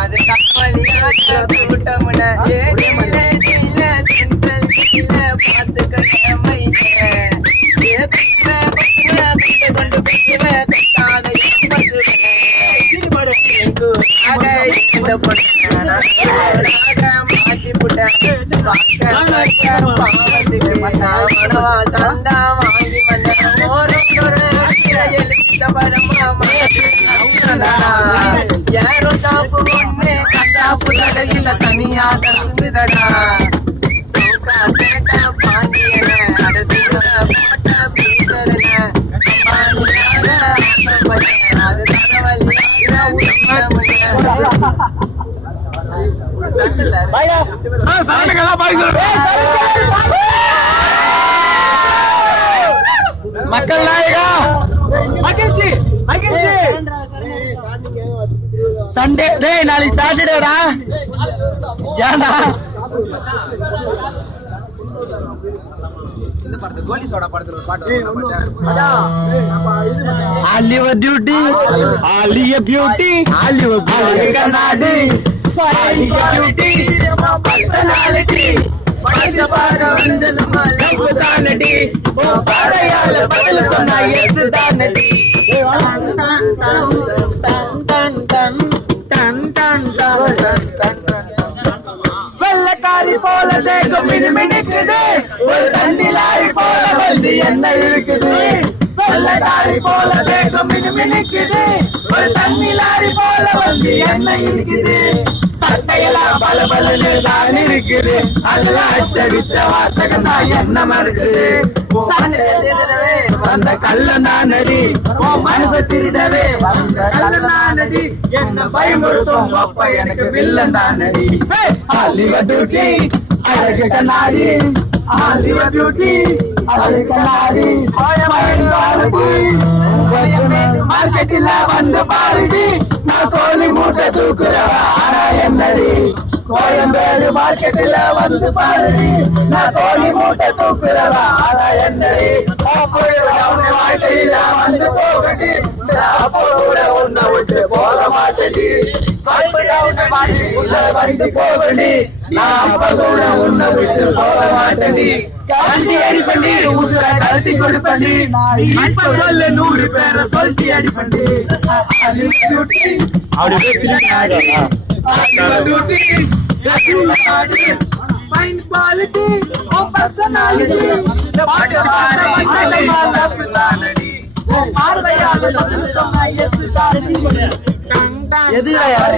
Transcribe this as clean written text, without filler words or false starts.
அது தவளியாக கூட்டமுன சந்தா வாங்கி வந்த யாரும் சாப்பு ஒண்ணு கசாப்பு கடையில தனியா தங்குதடா சவுக்கா கேட்டா பாண்டியன அரசியல போட்ட பீட்டரன அது மக்கள் நாயகா மகிழ்ச்சி மகிழ்ச்சி சண்டே டேய் நாளைக்கு சாட்டர்டேடா ஏன்டா Oliver duty, Oliver beauty, Oliver கண்ணாடி, Oliver beauty, personality, மனசபார வந்தது மலைப்பு தானடி, ஓ பாறையால பதில் சொன்னா எஸ் தானடி. வெள்ளக்காரி போல தேகம் மினுமினுக்குது, ஒரு தண்ணி லாரி போல வந்து என்ன இருக்குது. வெள்ளக்காரி போல தேகம் மினுமினுக்குது, ஒரு தண்ணி லாரி போல வந்து என்ன இருக்குது. சட்டையெல்லாம் பல பலன்னு தான் இருக்குது, அதெல்லாம் அச்சடிச்ச வாசகம் தான் என்ன மறுக்குது. வந்த கள்ளன் தான் நடி, உன் மனச திருடவே வந்த கள்ளன் தான் நடி, என்ன பயமுறுத்தும் அப்ப எனக்கு வில்லன் தான் நடி. Oliver beauty, அழகு கண்ணாடி, Oliver beauty, அழகு கண்ணாடி, மார்க்கெட்டில வந்து பாருடி, நான் கோழி மூட்டை தூக்குறவ ஆனா என்னடி. கோயம்பேடு மார்க்கெட்டில வந்து பாருடி, நான் கோழி மூட்டை தூக்குறவ ஆனா என்னடி. வாழ்க்கையில வந்து போகடி, அப்போ கூட உன்னை விட்டு போக மாட்டேடி. உள்ள வந்து போகடி, நான் அப்ப கூட உன்னை விட்டு போக மாட்டேடி. கல்வி அடி பண்ணி உசுர கழட்டி கொடுப்பண்டி, இப்ப சொல்லு 100 பேரை சொல்லிட்டு அடி பண்ணி. Mind quality, oh personality, எதுல யாரு